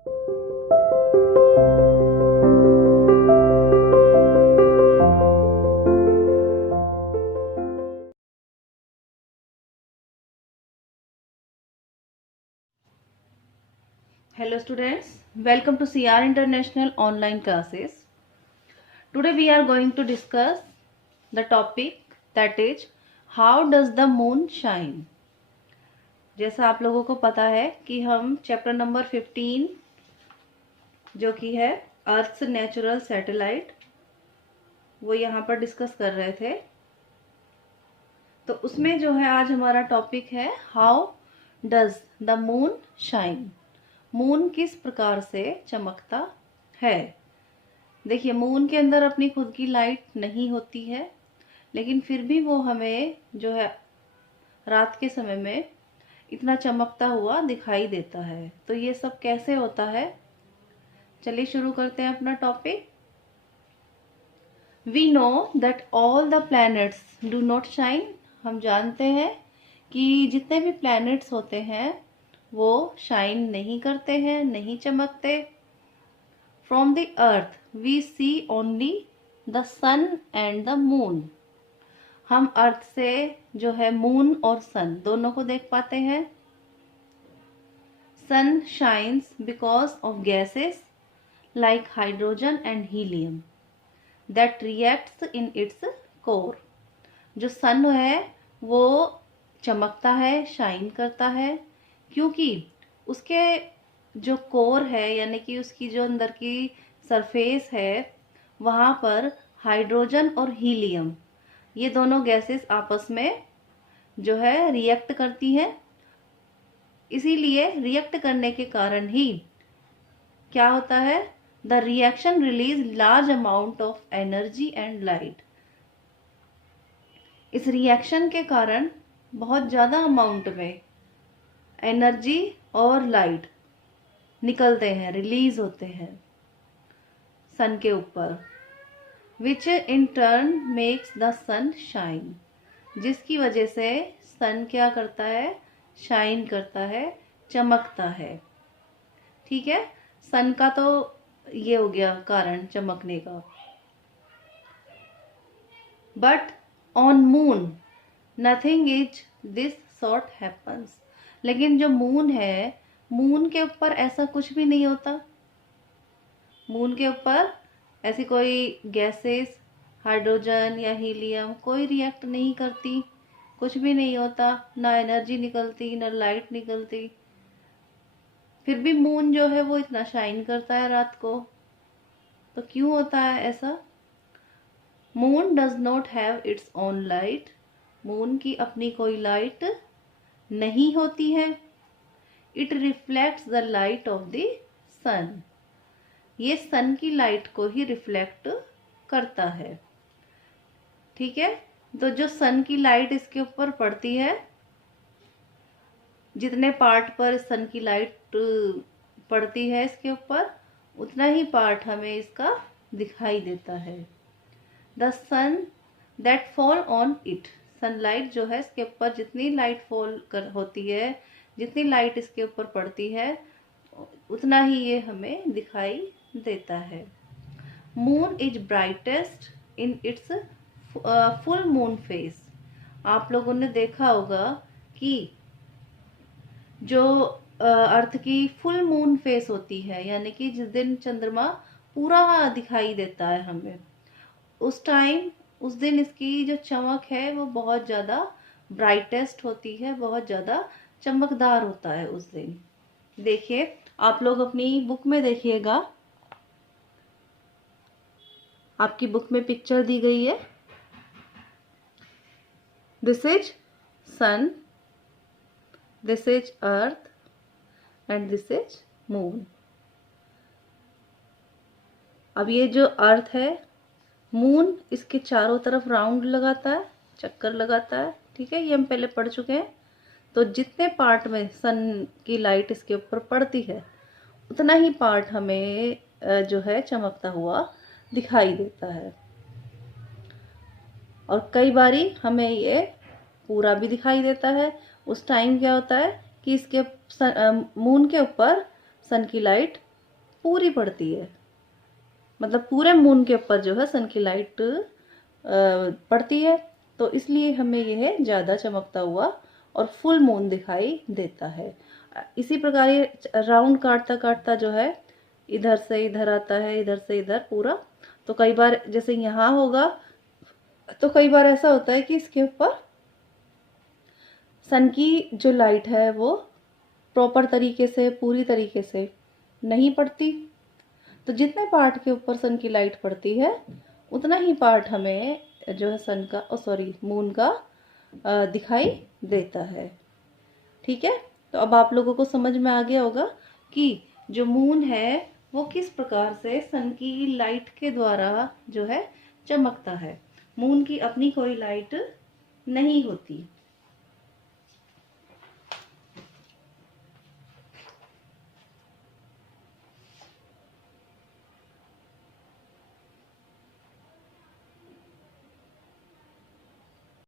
Hello students, welcome to CR International online classes. Today we are going to discuss the topic that is how does the moon shine. जैसा आप लोगों को पता है कि हम चैप्टर नंबर 15 जो कि है अर्थ नेचुरल सैटेलाइट वो यहाँ पर डिस्कस कर रहे थे। तो उसमें जो है आज हमारा टॉपिक है how does the moon shine. Moon किस प्रकार से चमकता है। देखिए, मून के अंदर अपनी खुद की लाइट नहीं होती है, लेकिन फिर भी वो हमें जो है रात के समय में इतना चमकता हुआ दिखाई देता है। तो ये सब कैसे होता है, चलिए शुरू करते हैं अपना topic. We know that all the planets do not shine. हम जानते हैं कि जितने भी प्लैनेट्स होते हैं वो शाइन नहीं करते हैं, नहीं चमकते। From the earth we see only the sun and the moon. हम अर्थ से जो है मून और सन दोनों को देख पाते हैं। Sun shines because of gases like hydrogen and helium that reacts in its core. जो सन है वो चमकता है, शाइन करता है, क्योंकि उसके जो कोर है यानी कि उसकी जो अंदर की सरफेस है वहाँ पर हाइड्रोजन और हीलियम ये दोनों गैसेस आपस में जो है रिएक्ट करती हैं। इसीलिए रिएक्ट करने के कारण ही क्या होता है, the reaction release large amount of energy and light. इस रिएक्शन के कारण बहुत ज़्यादा अमाउंट में एनर्जी और लाइट निकलते हैं, रिलीज होते हैं सन के ऊपर, which in turn makes the sun shine. जिसकी वजह से सन क्या करता है, शाइन करता है, चमकता है। ठीक है, सन का तो ये हो गया कारण चमकने का। But on moon nothing is this sort happens. लेकिन जो मून है, मून के ऊपर ऐसा कुछ भी नहीं होता। मून के ऊपर ऐसी कोई गैसेस हाइड्रोजन या हीलियम कोई रिएक्ट नहीं करती, कुछ भी नहीं होता, ना एनर्जी निकलती ना लाइट निकलती। फिर भी मून जो है वो इतना शाइन करता है रात को। तो क्यों होता है ऐसा? Moon does not have its own light. Moon की अपनी कोई लाइट नहीं होती है। It reflects the light of the sun. ये सन की लाइट को ही रिफ्लेक्ट करता है। ठीक है, तो जो सन की लाइट इसके ऊपर पड़ती है, जितने पार्ट पर सन की लाइट पड़ती है इसके ऊपर, उतना ही पार्ट हमें इसका दिखाई देता है। The sun that fall on it. Sunlight जो है इसके ऊपर जितनी लाइट होती है, जितनी लाइट इसके ऊपर पड़ती है, उतना ही ये हमें दिखाई देता है। Moon is brightest in its full moon face. आप लोगों ने देखा होगा कि जो अर्थ की फुल मून फेस होती है, यानी कि जिस दिन चंद्रमा पूरा दिखाई देता है हमें, उस दिन इसकी जो चमक है वो बहुत ज़्यादा ब्राइटेस्ट होती है, बहुत ज़्यादा चमकदार होता है उस दिन। देखिए, आप लोग अपनी बुक में देखिएगा, आपकी बुक में पिक्चर दी गई है। This is sun, this is earth and this is moon. अब ये जो अर्थ है, मून इसके चारों तरफ राउंड लगाता है, चक्कर लगाता है। ठीक है, ये हम पहले पढ़ चुके हैं। तो जितने पार्ट में सन की लाइट इसके ऊपर पड़ती है, उतना ही पार्ट हमें जो है चमकता हुआ दिखाई देता है। और कई बारी हमें ये पूरा भी दिखाई देता है। उस टाइम क्या होता है कि इसके मून के ऊपर सन की लाइट पूरी पड़ती है, मतलब पूरे मून के ऊपर जो है सन की लाइट पड़ती है, तो इसलिए हमें यह ज़्यादा चमकता हुआ और फुल मून दिखाई देता है। इसी प्रकार ये राउंड काटता काटता जो है इधर से इधर आता है, इधर से इधर पूरा। तो कई बार जैसे यहाँ होगा, तो कई बार ऐसा होता है कि इसके ऊपर सन की जो लाइट है वो प्रॉपर तरीके से, पूरी तरीके से नहीं पड़ती। तो जितने पार्ट के ऊपर सन की लाइट पड़ती है उतना ही पार्ट हमें जो है सन का मून का दिखाई देता है। ठीक है, तो अब आप लोगों को समझ में आ गया होगा कि जो मून है वो किस प्रकार से सन की लाइट के द्वारा जो है चमकता है। मून की अपनी कोई लाइट नहीं होती,